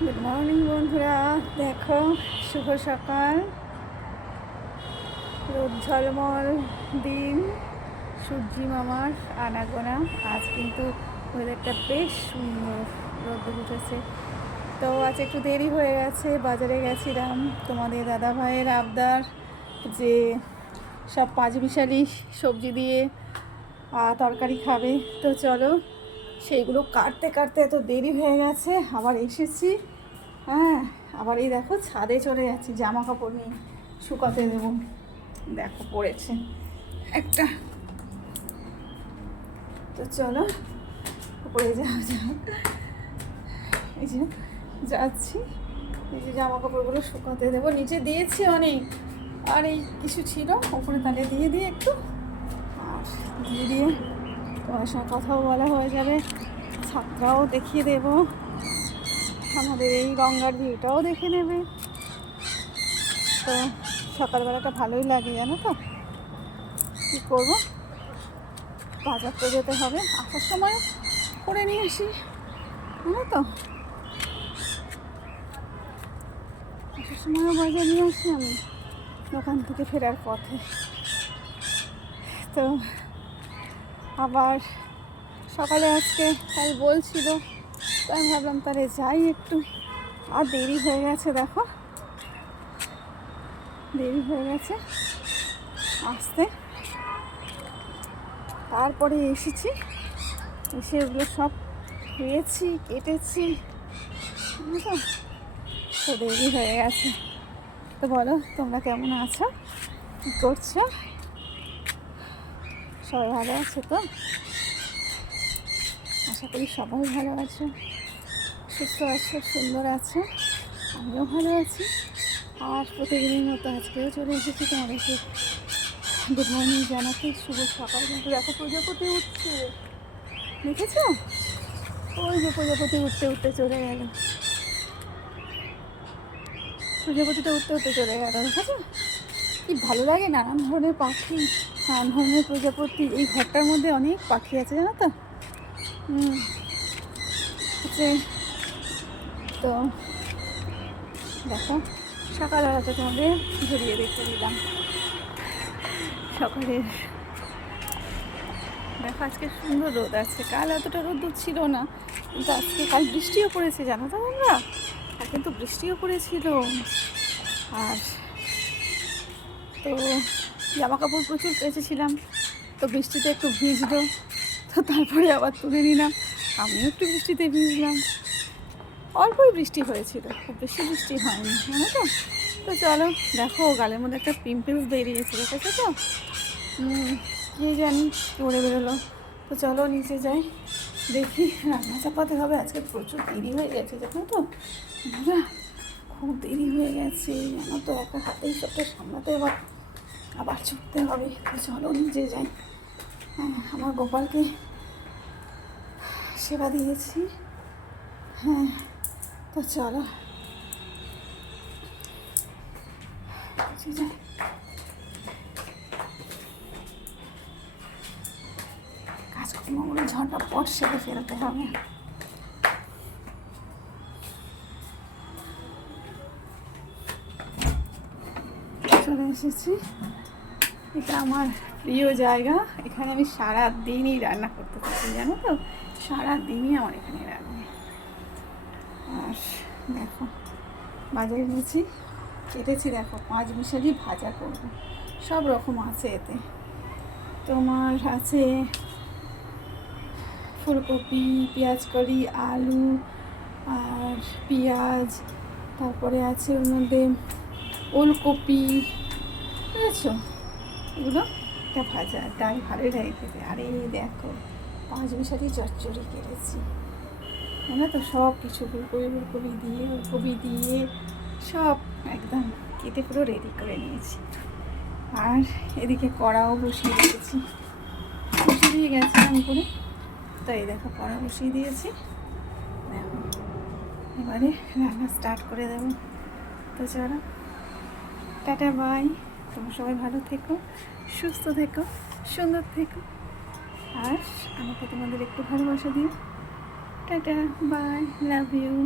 Good morning বন্ধুরা। দেখো, শুভ সকাল। রোদ ঝলমল দিন। সূর্যি মামার আনাগোনা। আজ কিন্তু ওয়েদারটা বেশ সুন্দর। রোদ উঠেছে। তো আজ একটু দেরি হয়ে গেছে, বাজারে গেছিলাম। তোমাদের দাদা ভাইয়ের আবদার যে সব পাঁচ পাঁচমিশালি সবজি দিয়ে তরকারি খাবে। তো চলো সেইগুলো কাটতে কাটতে এত দেরি হয়ে গেছে, আবার এসেছি। হ্যাঁ আবার এই দেখো ছাদে চলে যাচ্ছি জামা কাপড় নিয়ে শুকাতে দেবো। দেখো পড়েছে একটা। তো চলো, উপরে যাওয়া যাক। এই যে যাচ্ছি, এই যে জামা কাপড়গুলো শুকাতে দেবো। নিচে দিয়েছি অনেক, আর এই কিছু ছিল, ওপরে তাহলে দিয়ে দিয়ে একটু। আর দিয়ে দিয়ে তোমাদের কথাও বলা হয়ে যাবে। ছাত্রাও দেখিয়ে দেব। আমাদের এই গঙ্গার ভিউটাও দেখে নেবে। তো সকালবেলাটা ভালোই লাগে, জানো তো? কী করব? বাজার তো যেতে হবে। আসার সময় করে নিয়ে আসি, জানো তো? আসার সময়ও বাজার নিয়ে আসি আমি, দোকান থেকে ফেরার পথে। তো আবার সকালে আজকে তাই বলছিল তো আমি ভাবলাম তাহলে যাই একটু। আর দেরি হয়ে গেছে, দেখো। দেরি হয়ে গেছে। আসতে। তারপরে এসেছি। এসে ওগুলো সব ধুয়েছি, কেটেছি? তো দেরি হয়ে গেছে। তো বলো, তোমরা কেমন আছো? কী করছ? সবাই ভালো আছে তো? আশা করি সবাই ভালো আছে, সুস্থ আছে, সুন্দর আছে, আমিও ভালো আছি। আর প্রতিদিনের মতো আজকেও চলে এসেছি তোমাদেরকে গুড মর্নিং জানাতে। শুভ সকাল। কিন্তু দেখো প্রজাপতি উঠছে। দেখেছ? ওই যে প্রজাপতি উঠতে উঠতে চলে গেল। প্রজাপতিটা উঠতে উঠতে চলে গেল, দেখেছ? কি ভালো লাগে নানান ধরনের পাখি। ধরনের প্রজাপতি এই ঘরটার মধ্যে অনেক পাখি আছে, জানো তো? তো দেখো সকালবেলাটা তোমাদের ঘুরিয়ে দেখতে দিলাম। সকালের দেখো, আজকে সুন্দর রোদ আছে। কাল এতটা রোদ ছিল না, কিন্তু আজকে কাল বৃষ্টিও পড়েছে, জানো তো তোমরা? আর কিন্তু বৃষ্টিও পড়েছিল। আর তো জামা কাপড় প্রচুর কেচেছিলাম তো বৃষ্টিতে একটু ভিজলো, তো তারপরে আবার তুলে নিলাম। আমিও একটু বৃষ্টিতে ভিজলাম। অল্পই বৃষ্টি হয়েছিল, খুব বেশি বৃষ্টি হয়নি জানো তো? তো চলো, দেখো, গালের মধ্যে একটা পিম্পলস বেরিয়েছে দেখেছ তো? কী জানি, পড়ে বেরোলো। তো চলো, নিচে যাই, দেখি রান্না চাপাতে হবে, আজকে প্রচুর দেরি হয়ে গেছে, জানো তো? খুব দেরি হয়ে গেছে, জানো তো, একা হাতেই সবটা সামলাতে আবার আবার ছুটতে হবে। তো চলো নিচে যাই। হ্যাঁ আমার গোপালকে সেবা দিয়েছি। হ্যাঁ তো চলো। যাই। কাজকর্মগুলো ঝটপট সেরে ফেলতে হবে। চলে এসেছি। এটা আমার প্রিয় জায়গা। এখানে আমি সারা দিনই রান্না করতে থাকি, জানো তো? সারা দিনই আমার এখানে রান্না। আর দেখো, বাজারে নিয়েছি, কেটেছি দেখো, পাঁচ মিশালি ভাজা করব। সব রকম আছে এতে। তোমার আছে ফুলকপি, পেঁয়াজ কলি আলু, আর পেঁয়াজ, তারপরে আছে ওর মধ্যে ওলকপি, বুঝেছ? এগুলো একটা ভাজা ডাল ভালোই লাগে খেতে। আর দেখো, পাঁচ মিশালি চচ্চড়ি কেটেছি। জানো তো সব কিছু ফুলকপি ফুলকপি দিয়ে ওলকপি দিয়ে সব একদম কেটে পুরো রেডি করে নিয়েছি। আর এদিকে কড়াও বসিয়ে দিয়েছি। বসিয়ে দিয়ে গেছিলাম করে তো এই দেখো কড়া বসিয়ে দিয়েছি। এবারে রান্না স্টার্ট করে দেবো। তো চলো, টাটা বাই তোমরা সবাই ভালো থেকো, সুস্থ থেকো, সুন্দর থেকো। আর আমাকে তোমাদের একটু ভালোবাসা দিও। Tata, by love you